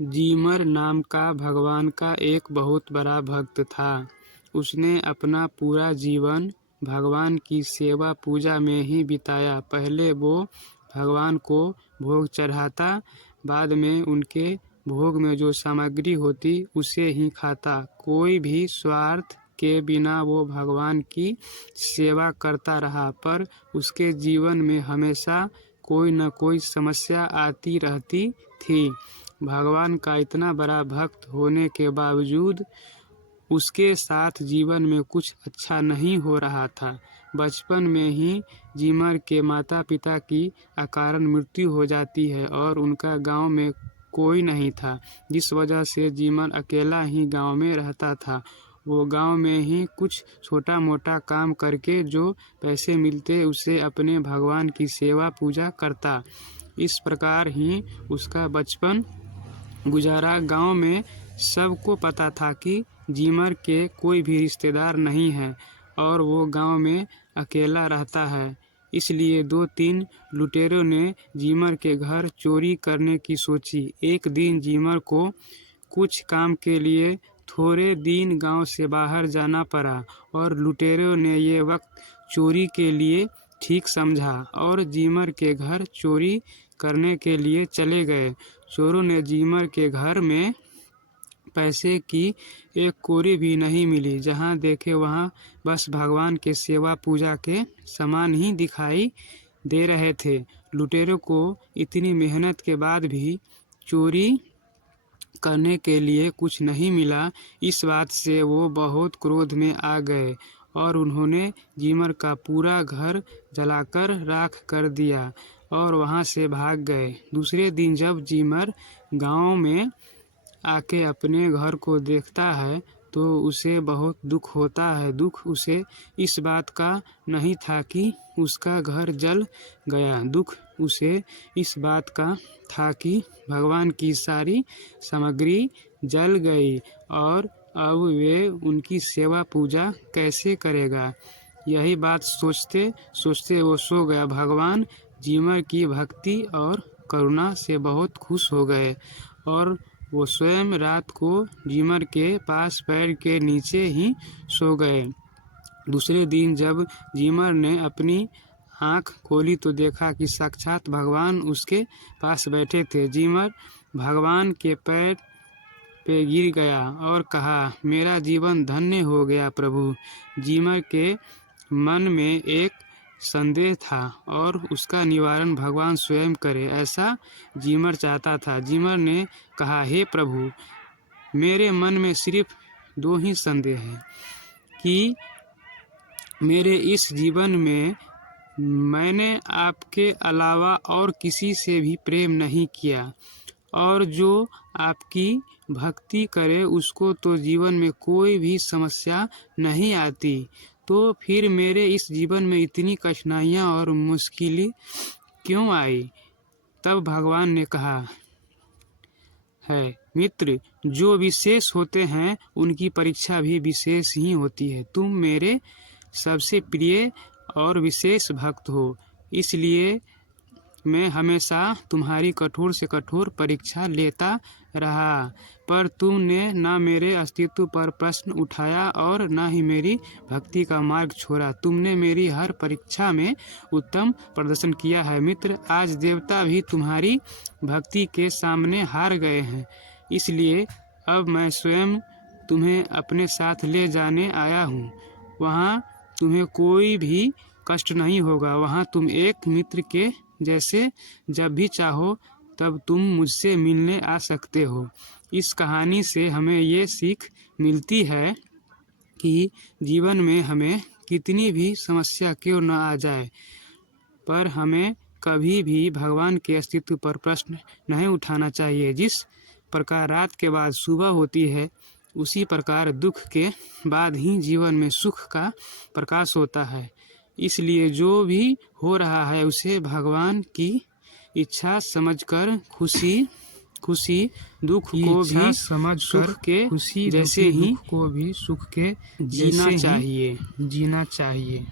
Zimmer नाम का भगवान का एक बहुत बड़ा भक्त था। उसने अपना पूरा जीवन भगवान की सेवा पूजा में ही बिताया। पहले वो भगवान को भोग चढ़ाता, बाद में उनके भोग में जो सामग्री होती उसे ही खाता। कोई भी स्वार्थ के बिना वो भगवान की सेवा करता रहा, पर उसके जीवन में हमेशा कोई न कोई समस्या आती रहती थी। भगवान का इतना बड़ा भक्त होने के बावजूद उसके साथ जीवन में कुछ अच्छा नहीं हो रहा था। बचपन में ही जीमर के माता पिता की अकारण मृत्यु हो जाती है और उनका गांव में कोई नहीं था, जिस वजह से जीमर अकेला ही गांव में रहता था। वो गांव में ही कुछ छोटा मोटा काम करके जो पैसे मिलते उसे अपने भगवान की सेवा पूजा करता। इस प्रकार ही उसका बचपन गुजारा। गांव में सबको पता था कि जीमर के कोई भी रिश्तेदार नहीं है और वो गांव में अकेला रहता है। इसलिए 2-3 लुटेरों ने जीमर के घर चोरी करने की सोची। एक दिन जीमर को कुछ काम के लिए थोड़े दिन गांव से बाहर जाना पड़ा और लुटेरों ने ये वक्त चोरी के लिए ठीक समझा और जीमर के घर चोरी करने के लिए चले गए। चोरों ने जीमर के घर में पैसे की एक कोरी भी नहीं मिली। जहां देखे वहां बस भगवान के सेवा पूजा के सामान ही दिखाई दे रहे थे। लुटेरों को इतनी मेहनत के बाद भी चोरी करने के लिए कुछ नहीं मिला। इस बात से वो बहुत क्रोध में आ गए और उन्होंने जीमर का पूरा घर जलाकर राख कर दिया और वहां से भाग गए। दूसरे दिन जब जीमर गांव में आके अपने घर को देखता है तो उसे बहुत दुख होता है। दुख उसे इस बात का नहीं था कि उसका घर जल गया, दुख उसे इस बात का था कि भगवान की सारी सामग्री जल गई और अब वे उनकी सेवा पूजा कैसे करेगा। यही बात सोचते सोचते वो सो गया। भगवान जीमर की भक्ति और करुणा से बहुत खुश हो गए और वो स्वयं रात को जीमर के पास पैर के नीचे ही सो गए। दूसरे दिन जब जीमर ने अपनी आँख खोली तो देखा कि साक्षात भगवान उसके पास बैठे थे। जीमर भगवान के पैर पे गिर गया और कहा, मेरा जीवन धन्य हो गया प्रभु। जीमर के मन में एक संदेह था और उसका निवारण भगवान स्वयं करे, ऐसा जीमर चाहता था। जीमर ने कहा, हे प्रभु, मेरे मन में सिर्फ 2 ही संदेह है कि मेरे इस जीवन में मैंने आपके अलावा और किसी से भी प्रेम नहीं किया और जो आपकी भक्ति करे उसको तो जीवन में कोई भी समस्या नहीं आती, तो फिर मेरे इस जीवन में इतनी कठिनाइयाँ और मुश्किलें क्यों आई। तब भगवान ने कहा है, मित्र, जो विशेष होते हैं उनकी परीक्षा भी विशेष ही होती है। तुम मेरे सबसे प्रिय और विशेष भक्त हो, इसलिए मैं हमेशा तुम्हारी कठोर से कठोर परीक्षा लेता रहा, पर तुमने ना मेरे अस्तित्व पर प्रश्न उठाया और ना ही मेरी भक्ति का मार्ग छोड़ा। तुमने मेरी हर परीक्षा में उत्तम प्रदर्शन किया है। मित्र, आज देवता भी तुम्हारी भक्ति के सामने हार गए हैं, इसलिए अब मैं स्वयं तुम्हें अपने साथ ले जाने आया हूँ। वहाँ तुम्हें कोई भी कष्ट नहीं होगा। वहाँ तुम एक मित्र के जैसे जब भी चाहो तब तुम मुझसे मिलने आ सकते हो। इस कहानी से हमें ये सीख मिलती है कि जीवन में हमें कितनी भी समस्या क्यों न आ जाए, पर हमें कभी भी भगवान के अस्तित्व पर प्रश्न नहीं उठाना चाहिए। जिस प्रकार रात के बाद सुबह होती है, उसी प्रकार दुख के बाद ही जीवन में सुख का प्रकाश होता है। इसलिए जो भी हो रहा है उसे भगवान की इच्छा समझकर खुशी दुख को भी सुख के खुशी जैसे ही को भी सुख के जीना चाहिए।